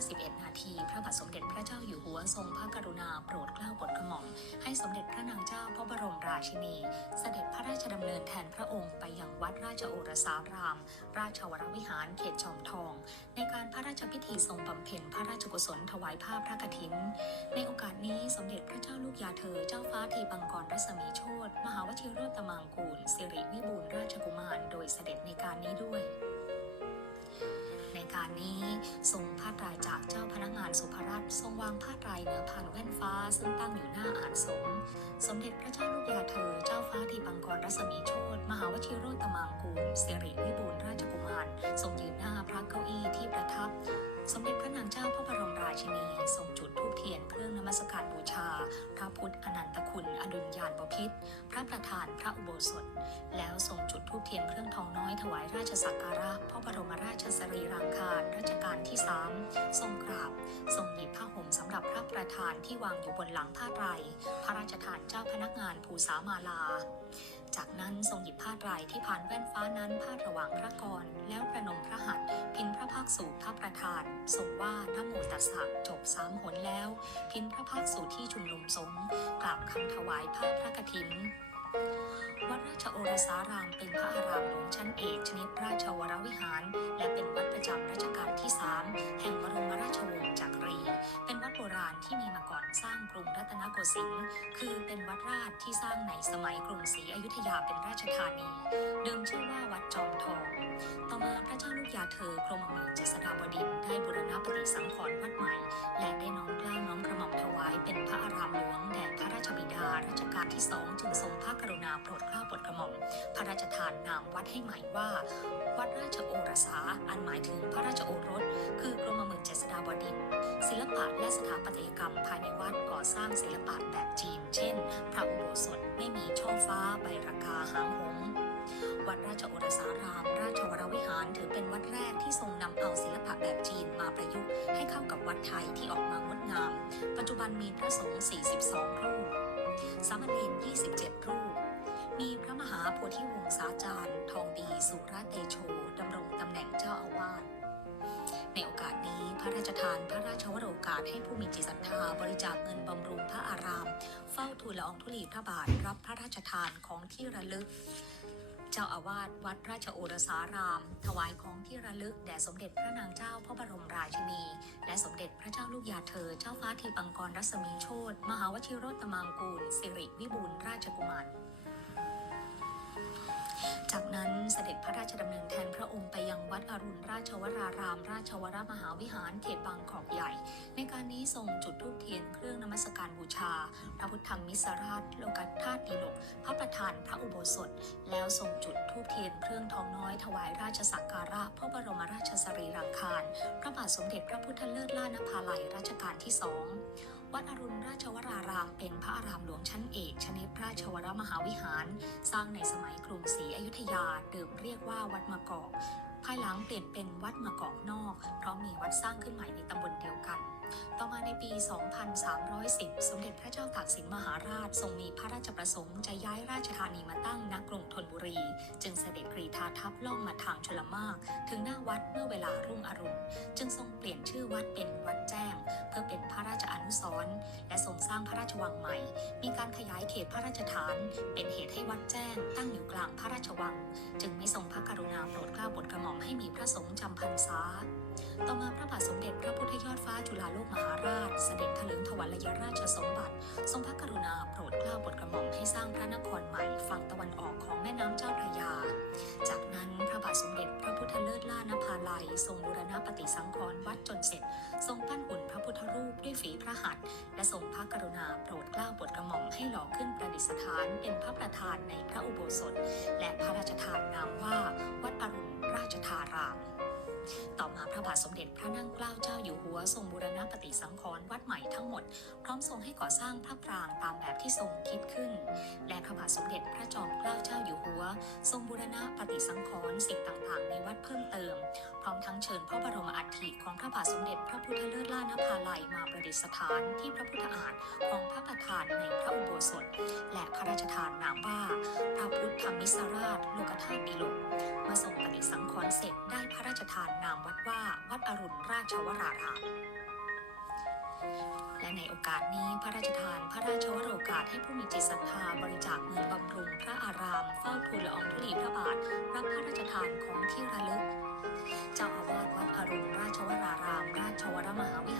51 นาที พระบาทสมเด็จพระเจ้าอยู่หัวทรงพระกรุณาโปรดเกล้าโปรดกระหม่อมให้สมเด็จพระนางเจ้าพระบรมราชินี เสด็จพระราชดำเนินแทนพระองค์ไปยังวัดราชโอรสาราม ราชวรวิหารเขตจอมทอง ในการพระราชพิธีทรงบำเพ็ญพระราชกุศลถวายผ้าพระกฐิน ในโอกาสนี้สมเด็จพระเจ้าลูกยาเธอเจ้าฟ้าทีปังกรรัศมีโชตมหาวชิโรตมังกูลสิริวิบูลราชกุมาร โดยเสด็จในการนี้ด้วยารนี้ ทรงผ้าไตรายจากเจ้าพนักงานสุภรัตน์ทรงวางผ้าไตรายเหนือผ่านแว่นฟ้าซึ่งตั้งอยู่หน้าอ่านสม สมเด็จพระเจ้าลูกยาเธอ เจ้าฟ้าทีปังกรรัศมีโชตมหาวชิโรตมังกูลสิริวิบูลราชกุมาร ทรงยืนหน้าพระเก้าอี้ที่ประทับ สมเด็จพระนางเจ้าพ มัสการบูชา พระพุทธอนันตคุณ อดุลยานบพิษ พระประธานพระอุโบสถ แล้วทรงจุดธูปเทียนเครื่องทองน้อยถวายราชสักการะพระบรมราชสรีรางคารรัชกาลที่สามทรงกราบ ทรงหยิบผ้าห่มสำหรับพระประธานที่วางอยู่บนหลังผ้าไตรพระราชทานเจ้าพนักงานภูสามาลาจากนั้นทรงหยิบผ้าไตรที่ผ่านแว่นฟ้านั้นพาดระหว่างพระกร แล้วประนมพระหัตถ์พินพระภาคสูตรพระประธานทรงว่านะโมตัสสะจบสามหน พินพระภาคสูตรที่ชุมนุมสงฆ์กราบคำถวายผ้าพระกฐินวัดราชโอรสารามเป็นพระอารามหลวงชั้นเอกชนิดราชวรวิหาร และเป็นวัดประจำรัชกาลที่ 3 แห่งบรมราชวงศ์จักร เป็นวัดโบราณที่มีมาก่อนสร้างกรุงรัตนโกสินทร์คือเป็นวัดราชที่สร้างในสมัยกรุงศรีอยุธยาเป็นราชธานี เดิมชื่อว่าวัดจอมทอง ต่อมาพระเจ้าลูกยาเธอกรมหมื่นเจษฎาบดินได้บูรณะปฏิสังขรณ์วัดใหม่ และได้น้อมกล้าน้อมกระหม่อมถวายเป็นพระอารามหลวง รัชกาลที่สองจึงทรงพระกรุณาโปรดเกล้าโปรดกระหม่อมพระราชทานนามวัดให้ใหม่ว่า วัดราชโอรสาอันหมายถึงพระราชโอรส คือกรมหมื่นเจษฎาบดินทร์ศิลปะและสถาปัตยกรรมภายในวัดก่อสร้างศิลปะแบบจีน เช่น พระอุโบสถไม่มีช่อฟ้าใบรากาหางหงวัดราชโอรสาราม ราชวรวิหารถือเป็นวัดแรกที่ทรงนำเอาศิลปะแบบจีนมาประยุกต์ให้เข้ากับวัดไทยที่ออกมางดงาม ปัจจุบันมีพระสงฆ์ 42 รูป สามเณร27 รูป มีพระมหาโพธิวงศาจารย์ ทองดีสุรเตโชดำรงตำแหน่งเจ้าอาวาส ในโอกาสนี้พระราชทานพระราชวโรกาสให้ผู้มีจิตศรัทธาบริจาคเงินบำรุงพระอาราม เฝ้าทูลละอองธุลีพระบาทรับพระราชทานของที่ระลึก เจ้าอาวาสวัดราชโอรสาราม ถวายของที่ระลึกแด่สมเด็จพระนางเจ้าพระบรมราชินี และสมเด็จพระเจ้าลูกยาเธอ เจ้าฟ้าทีปังกรรัศมีโชตมหาวชิโรตมังกูลสิริวิบูลราชกุมาร จากนั้นเสด็จพระราชดำเนินแทนพระองค์ไปยังวัดอรุณราชวราราม ราชวรมหาวิหารเขตบางกอกใหญ่ ในการนี้ทรงจุดธูปเทียนเครื่องนมัสการบูชา พระพุทธมิสราชโลกัธาตุดีลกพระประธานพระอุโบสถ แล้วทรงจุดธูปเทียนเครื่องทองน้อยถวายราชสักการะพระบรมราชสรีรังคาร พระบาทสมเด็จพระพุทธเลิศล่านภาลัยรัชกาลที่สอง วัดอรุณราชวรารามเป็นพระอารามหลวงชั้นเอกชนิดราชวรมหาวิหาร สร้างในสมัยกรุงศรีอยุธยาเดิมเรียกว่าวัดมะกอก ภายหลังเปลี่ยนเป็นวัดมะกอกนอก เพราะมีวัดสร้างขึ้นใหม่ในตำบลเดียวกัน ต่อมาในปี 2310 สมเด็จพระเจ้าตากสินมหาราชทรงมีพระราชประสงค์จะย้ายราชธานีมาตั้งณกรุงธนบุรี จึงเสด็จกรีธาทัพล่องมาทางชลมาก ถึงหน้าวัดเมื่อเวลารุ่งอรุณ จึงทรงเปลี่ยนชื่อวัดเป็นวัดแจ้ง เพื่อเป็นพระราชอนุสรณ์และทรงสร้างพระราชวังใหม่ มีการขยายเขตพระราชฐาน เป็นเหตุให้วัดแจ้ง ตั้งอยู่กลางพระราชวัง จึงไม่ทรงพระกรุณาโปรดเกล้าโปรดกระหม่อมให้มีพระสงฆ์จำพรรษา ต่อมาพระบาทสมเด็จพระพุทธยอดฟ้าจุฬาโลกมหาราช เสด็จถลิงถวัลยราชสมบัติ ทรงพระกรุณาโปรดเกล้าโปรดกระหม่อมให้สร้างพระนครใหม่ฝั่งตะวันออกของแม่น้ำเจ้าพระยา จากนั้นพระบาทสมเด็จพระพุทธเลิศล่านภาลัย ทรงบูรณปฏิสังขรณ์วัดจนเสร็จ ทรงปั้นหุ่นพระพุทธรูปด้วยฝีพระหัตถ์และทรงพระกรุณาโปรดเกล้าโปรดกระหม่อมให้หล่อขึ้นประดิษฐานเป็นพระประธานในพระอุโบสถ และ ระบาทสมเด็จพระนั่งเกล้าเจ้าอยู่หัวทรงบูรณปฏิสังขรณ์วัดใหม่ทั้งหมด พร้อมทรงให้ก่อสร้างพระปรางตามแบบที่ทรงคิดขึ้น และพระบาทสมเด็จพระจอมเกล้าเจ้าอยู่หัว ทรงบูรณะปฏิสังขรณ์สิ่งต่างๆ ในวัดเพิ่มเติม พร้อมทั้งเชิญพระบรมอัฐิของพระบาทสมเด็จพระพุทธเลิศล่านภาลัยมาประดิษฐานที่พระพุทธอาฏของพระประธานในพระอุโบสถ และพระราชทานนามว่า พระพุทธมิสราชโลกธาตุดิโลก เมื่อทรงปฏิสังขรณ์เสร็จได้พระราชทานนามวัดว่าวัดอรุณราชวรารามและในโอกาสนี้พระราชทานพระราชวโรกาสให้ผู้มีจิตศรัทธาบริจาคเงินบำรุงพระอารามเฝ้าทูลละอองธุลีพระบาทรับพระราชทานของที่ระลึก เจ้าอาวาสวัดอรุณราชวราราม ราชวรมหาวิ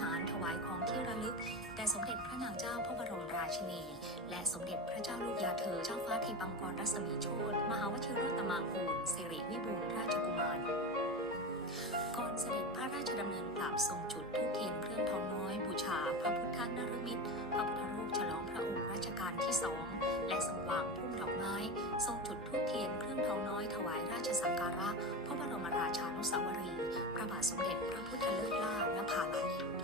หาร กแด่สมเด็จพระนางเจ้าพระบรมราชินี และสมเด็จพระเจ้าลูกยาเธอเจ้าฟ้าทีปังกรรัศมีโชตมหาวชิโรตมางกูลสิริวิบูลราชกุมารก่อนเสด็จพระราชดำเนินกลับทรงจุดธูปเทียนเครื่องทองน้อย บูชาพระพุทธนรมิตร พระพุทธรูปฉลองพระองค์รัชกาลที่สองและทรงวางพุ่มดอกไม้ ทรงจุดธูปเทียนเครื่องทองน้อยถวายราชสักการะ พระบรมราชานุสาวรี พระบาทสมเด็จพระพุทธเลิศล่านภาลัย